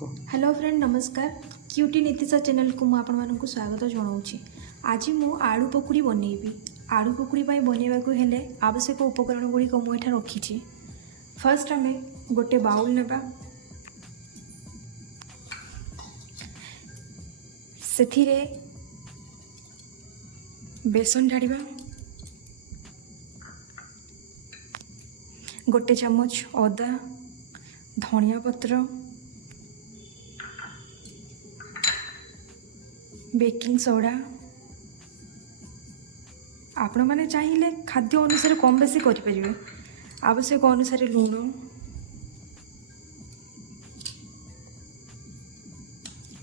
Hello friend नमस्कार cutie Nitisha channel को मुझे स्वागत जनाऊँगी। आज मु आलू पकुड़ी बनैबी। आलू पकुड़ी बनैबा को हेले आवश्यक उपकरण गुड़िक मुझे रखी। फर्स्ट आम गोटे बाउल नेबा, सेथिरे बेसन ढाड़िबा, गोटे चम्मच अदा, धनिया पत्र, बेकिंग सोडा, आपण मैंने चाहिए खाद्य अनुसार कम बेसी करें, आवश्यक अनुसार लुण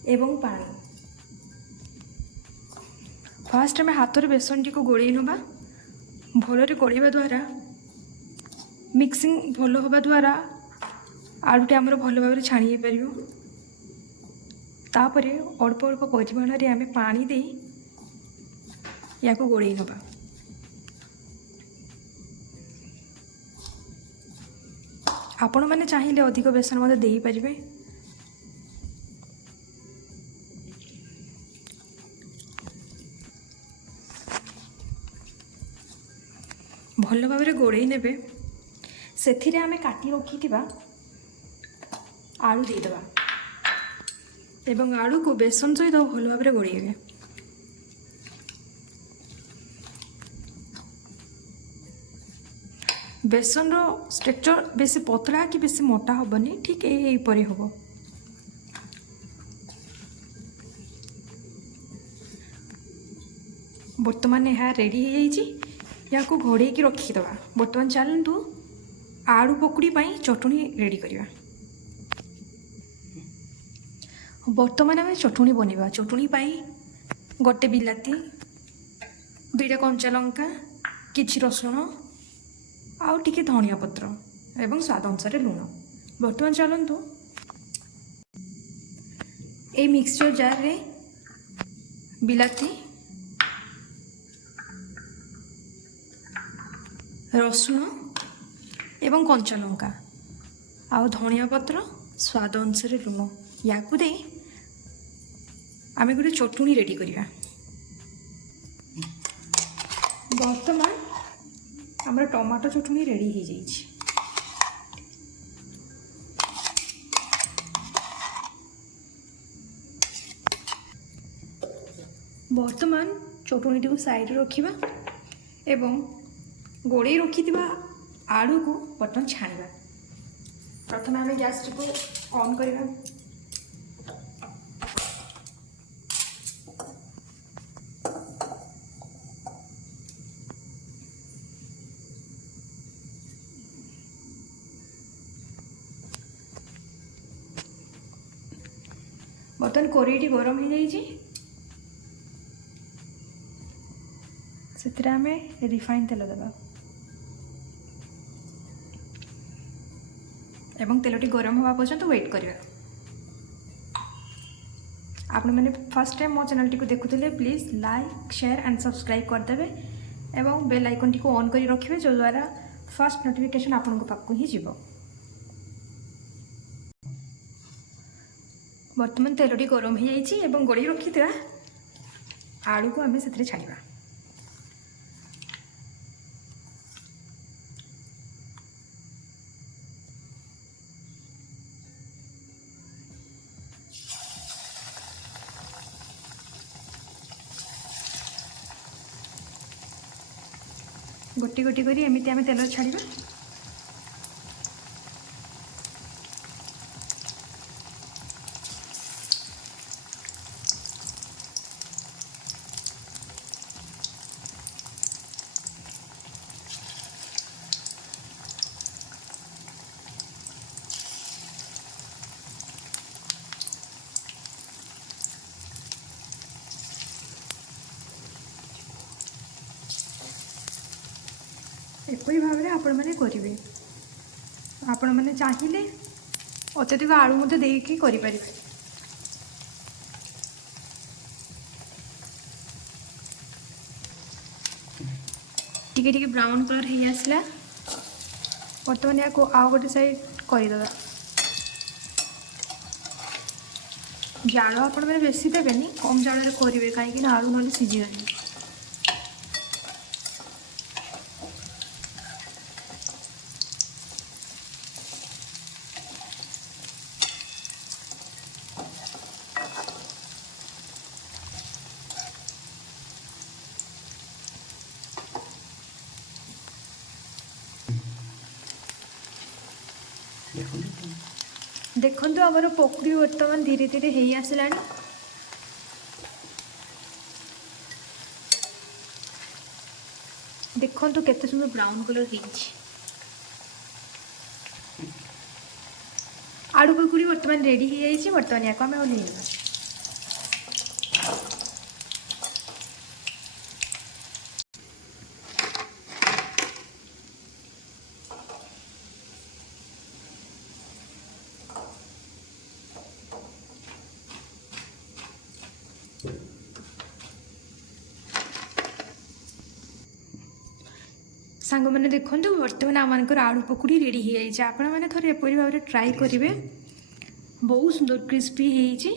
एवं पानी। फास्ट आम हाथ में बेसन टी को गोड़े नवा, भल गोड़ेवा द्वारा मिक्सिंग भल हवा द्वारा आलूटे आमर भल भाव छाणी पार। तापर अल्प अल्प परिमाण में आम पानी दे या गोड़े नवा। आपण मैंने चाहिए अधिक बेसन मत दे पारे। भल भाव गोड़े ने से आम काटी रखी आलू देदेबा एवं आलू को बेसन सहित भल भाव गोड़े। बेसन स्ट्रक्चर बेसी पतला कि बेसी मोटा हेनी, ठीक यहीपर हम। बर्तमान यह रेडी या घोड़े की रखीद। बर्तमान चलतु आलू पकुड़ी चटनी रेडी करवा। बर्तमान आम चटनी बनवा। चटनी गोटे बिलाती, दुईटा कंचा लंका, किछि रसुण आउ टिके धनिया पत्र एवं स्वाद अनुसार लुण। बर्तमान चलतु ए मिक्सचर जार रे बिलाती, रसुण एवं कंचा लंका आउ धनिया पत्र स्वाद अनुसार लुण या आम गोटे चटनी रेडी करवा। बर्तमान आम टमाटो चटनी रेडी हो जाइए। बर्तमान चटनी टी साइड रखा एवं गोड़े रखि आलू को बर्तमान छाणवा। प्रथम आम गैस टी ऑन करवा। बर्तमान कड़ाई गरम हो जाइए। से आम रिफाइन तेल देवा एवं तेलटी गरम हवा पर्यंत वेट करवा। आपण मैंने फर्स्ट टाइम मो चैनल टी को देखुले please like share and subscribe करदे एवं बेल आइकन टी को ऑन करी रखिए, जो द्वारा फर्स्ट नोटिफिकेशन आपण पाखु ही जीव। बर्तमान तेलटी गरम हो जाइए गोड़े रखी आलू को आम से छाड़ा। गोटी गोटी करी एमती आम तेल छाड़ा। एपरी भाव में आपण मैंने करेंगे। आपण मैंने चाहिए अत्यधिक आलू मत देकी करें। टिके टिके ब्राउन कलर हो आसला। बर्तमान या आउ गोटे साइड करदे। ଜାଳ ଆପଣମାନେ ବେଶୀ ଦେବେନି, କମ୍ ଜାଳରେ କରିବେ, କାହିଁକି ନା ଆଳୁ ନହେଲେ ସିଝିବନି। देखो आमर पकुड़ी बर्तमान धीरे धीरे हो आसला। देखो केते सुंदर ब्राउन कलर हो। आलू पकुड़ी बर्तमान रेडी हो जाए। बर्तमान या आम ओल्हेइबा। सांग मैंने देखो बर्तमान आमर आलू पकुड़ी रेडी हो जाए। आपण मैंने थोड़े एपरी भाव में ट्राए करेंगे। बहुत सुंदर क्रिस्पी हो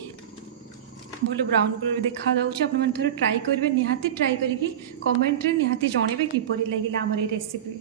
भल ब्राउन कलर देखा जाऊँगी। आपने थोड़े ट्राए करेंगे, निहाती ट्राए करके कमेंट रे निहाती जनइबे किपरि लगिला आमर ये रेसिपी।